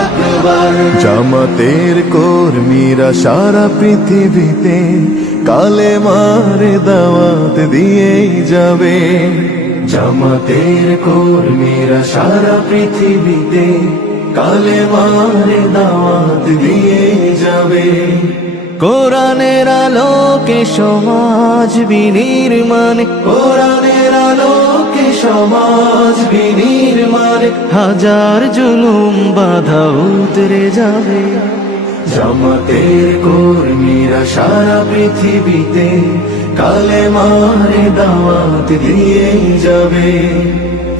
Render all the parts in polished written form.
আকবার। জামাতের কর্মীরা সারা পৃথিবীতে কালেমার দাওয়াত দিয়েই যাবে। জামাতের কর্মীরা সারা পৃথিবীতে কালেমার দাওয়াত দিয়ে যাবে। কোরআনের আলোকে সমাজ বিনির্মাণ, কোরআনের আলোকে সমাজ বিনির্মাণ, হাজার জুলুম বাধা উতরে যাবে। জামাতের কর্মীরা সারা পৃথিবীতে কালেমার দাওয়াত দিয়ে যাবে।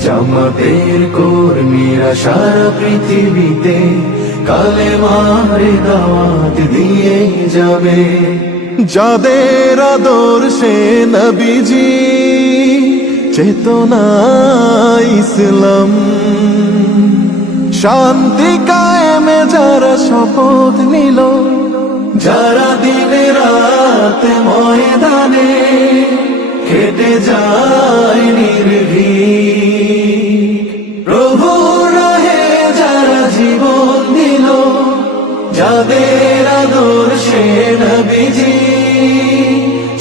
জামাতের কর্মীরা সারা পৃথিবীতে কালেমার দাওয়াত দিয়ে যাবে। যাদের আদর্শে নবীজি চেতনা ইসলাম, শান্তি কায়েমে যারা শপথ নিল, যারা দিনে রাত ময়দানে খেটে যায় নির্ভীক, প্রভু রাহে যারা জীবন দিল, যাদের আদর্শে নবীজি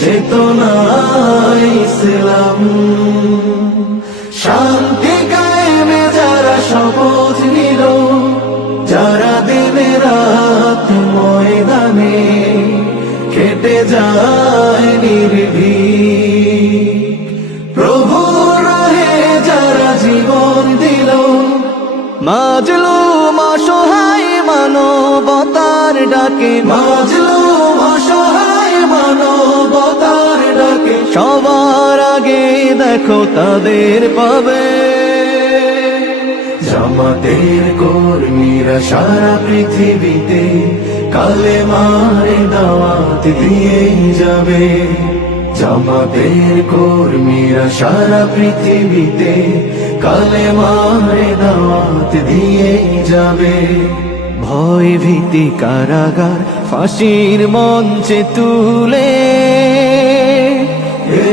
চেতনা ইসলাম, শান্তি কায়েমে যারা শপথ নিল, যারা দিনে রাত ময়দানে খেটে যায় নির্ভীক, প্রভু রাহে যারা জীবন দিল, মাজলুম অসহায় মানবতার ডাকে, মাজলুম অসহায় মানবতার ডাকে, সবার আগে দেখো তাদের পাবে। জামাতের কর্মীরা সারা পৃথিবীতে কালেমার দাওয়াত দিয়ে যাবে। জামাতের কর্মীরা সারা পৃথিবীতে কালেমার দাওয়াত দিয়ে যাবে। ভয় ভীতি কারাগার ফাঁসির মঞ্চে তুলে,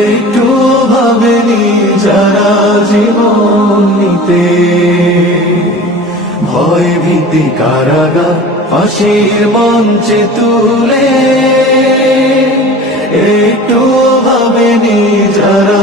একটু ভাবেনি যারা জীবন নিতে, ভয় ভীতি কারাগার ফাঁসির মঞ্চে তুলে, একটু ভাবেনি যারা